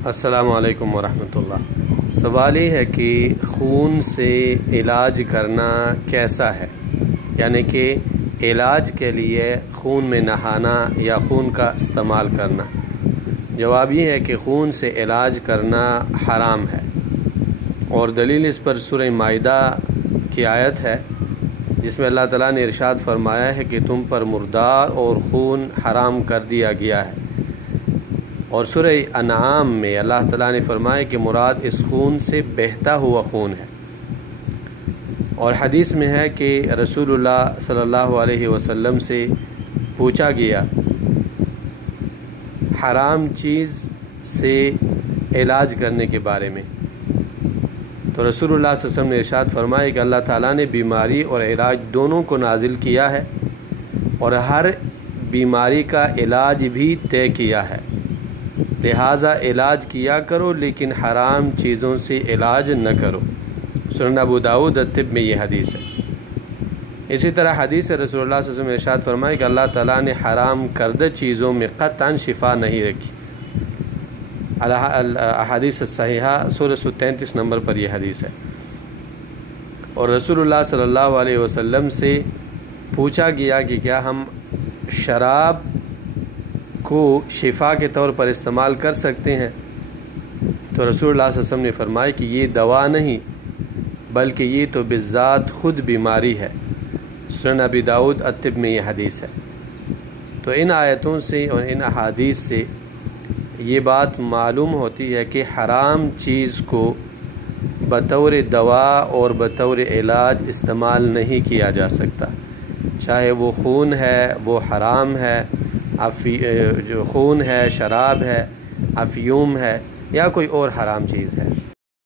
السلام علیکم ورحمۃ اللہ۔ سوال یہ ہے کہ خون سے علاج کرنا کیسا ہے، یعنی کہ علاج کے لیے خون میں نہانا یا خون کا استعمال کرنا۔ جواب یہ ہے کہ خون سے علاج کرنا حرام ہے، اور دلیل اس پر سورہ مائدہ کی آیت ہے جس میں اللہ تعالیٰ نے ارشاد فرمایا ہے کہ تم پر مردار اور خون حرام کر دیا گیا ہے، اور سورہ انعام میں اللہ تعالیٰ نے فرمایا کہ مراد اس خون سے بہتا ہوا خون ہے۔ اور حدیث میں ہے کہ رسول اللہ صلی اللہ علیہ وسلم سے پوچھا گیا حرام چیز سے علاج کرنے کے بارے میں، تو رسول اللہ صلی اللہ علیہ وسلم نے ارشاد فرمایا کہ اللہ تعالیٰ نے بیماری اور علاج دونوں کو نازل کیا ہے، اور ہر بیماری کا علاج بھی طے کیا ہے، لہٰذا علاج کیا کرو لیکن حرام چیزوں سے علاج نہ کرو۔ سنن ابو داؤد الطب میں یہ حدیث ہے۔ اسی طرح حدیث رسول اللہ صلی اللہ علیہ وسلم نے ارشاد فرمایا کہ اللہ تعالیٰ نے حرام کردہ چیزوں میں قطعاً شفا نہیں رکھی۔ احادیث الصحیحہ 1633 نمبر پر یہ حدیث ہے۔ اور رسول اللہ صلی اللہ علیہ وسلم سے پوچھا گیا کہ کیا ہم شراب کو شفا کے طور پر استعمال کر سکتے ہیں، تو رسول اللہ صلی اللہ علیہ وسلم نے فرمایا کہ یہ دوا نہیں بلکہ یہ تو بذات خود بیماری ہے۔ سنن ابی داؤد الطب میں یہ حدیث ہے۔ تو ان آیتوں سے اور ان احادیث سے یہ بات معلوم ہوتی ہے کہ حرام چیز کو بطور دوا اور بطور علاج استعمال نہیں کیا جا سکتا، چاہے وہ خون ہے وہ حرام ہے، جو خون ہے، شراب ہے، افیون ہے، یا کوئی اور حرام چیز ہے۔